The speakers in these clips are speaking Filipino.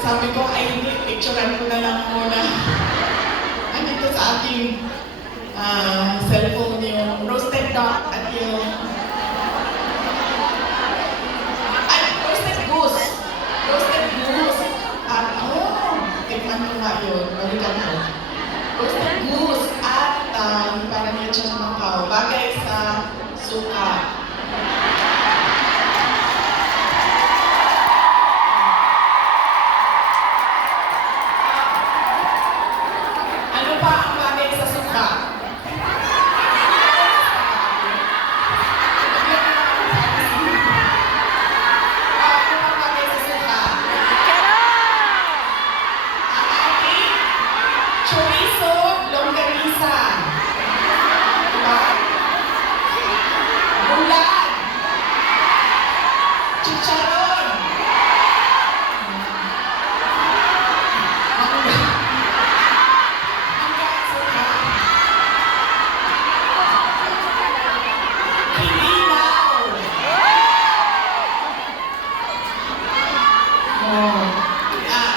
sabi ko, ay hindi, picturean ko na lang muna. Andito sa aking cellphone yung roasted duck at yung roasted goose. Roasted goose. At, tikman ko nga yun. Balikan ko. Roasted goose at parang yun siya ng Macau. Bagay sa suka. Ano pa ang bagay sa suka? Chorizo, longganisa. Diba? Bulan. Chicharon. Kilinaw.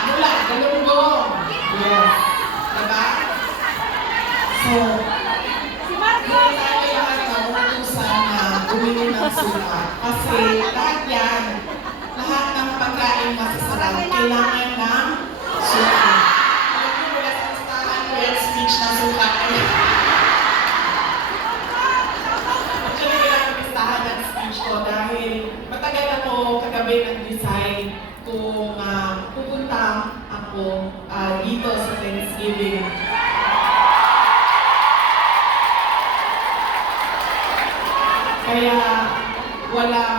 Bulan, galunggong. Yes. Diba? So, hindi tayo lahat na umutusan na bumili ng suka. Kasi lahat yan, lahat ng pagkain masasarap, kailangan ng suka. Alam mo, wala sa listahan ko yung speech na suka. Actually, kailangan listahan ng speech ko dahil matagal ako kagabi nag-decide kung pupunta ako dito sa Thanksgiving. Kaya wala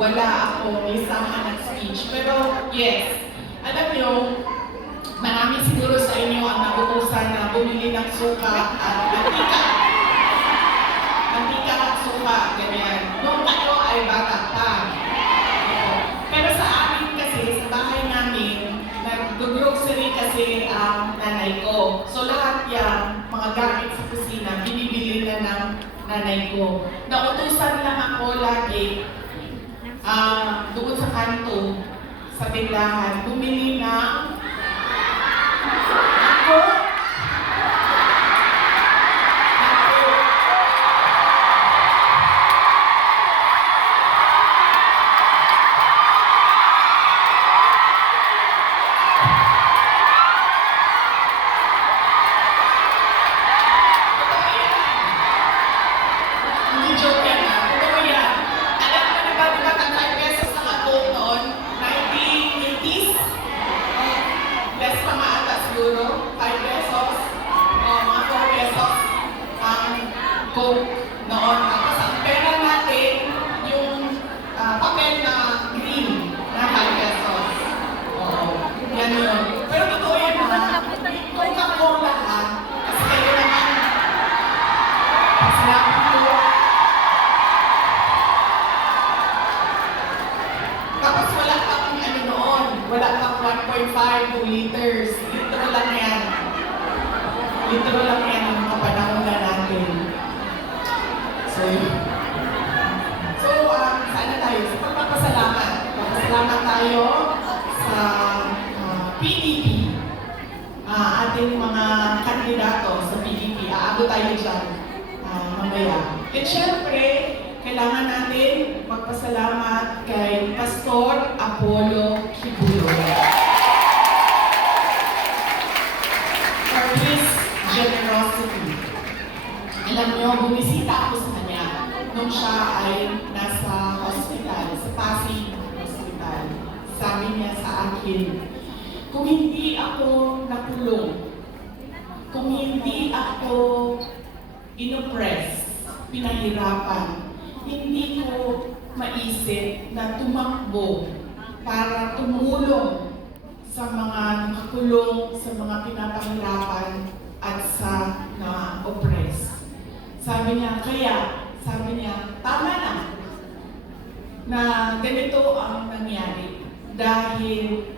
ako listahan ng speech. Pero yes, alam nyo, marami siguro sa inyo ang nauusan na bumili ng suka at mantika. Mantika at suka, ganyan. Nung kayo ay bata pa. Pero sa amin kasi, sa bahay namin, nag-grocery kasi ang nanay ko. So lahat yan, mga gamit sa kusina, binibili na ng nanay ko. Nautusan lang ako lagi doon sa kanto, sa tindahan, bumili ng Coke noon. Tapos ang pera natin, yung papel na green na 5 pesos. Oo. Yan yun. Pero totoo yan ha. Coca-Cola ha. Kasi kayo naman. Sinabi ko. Tapos wala pang ano noon. Wala pang 1.5 liters. Litro lang yan. Litro lang yan ang mga panahon na natin. So, sana tayo sa pagpapasalamat. Pagpasalamat tayo sa PDP, ating mga kandidato sa PDP. Aabot tayo dyan mamaya. At syempre, kailangan natin magpasalamat kay Pastor Apollo Kibulo for his generosity. Alam nyo, bumisita ako sa kanya nung siya ay nasa hospital, sa Pasig Hospital. Sabi niya sa akin, kung hindi ako nakulong, kung hindi ako inoppress, pinahirapan, hindi ko maisip na tumakbo para tumulong sa mga nakakulong, sa mga pinapahirapan at sa na-oppress. Sabi niya, tama na ganito ang nangyari dahil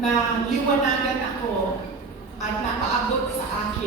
na liwanagan ako at napaabot sa akin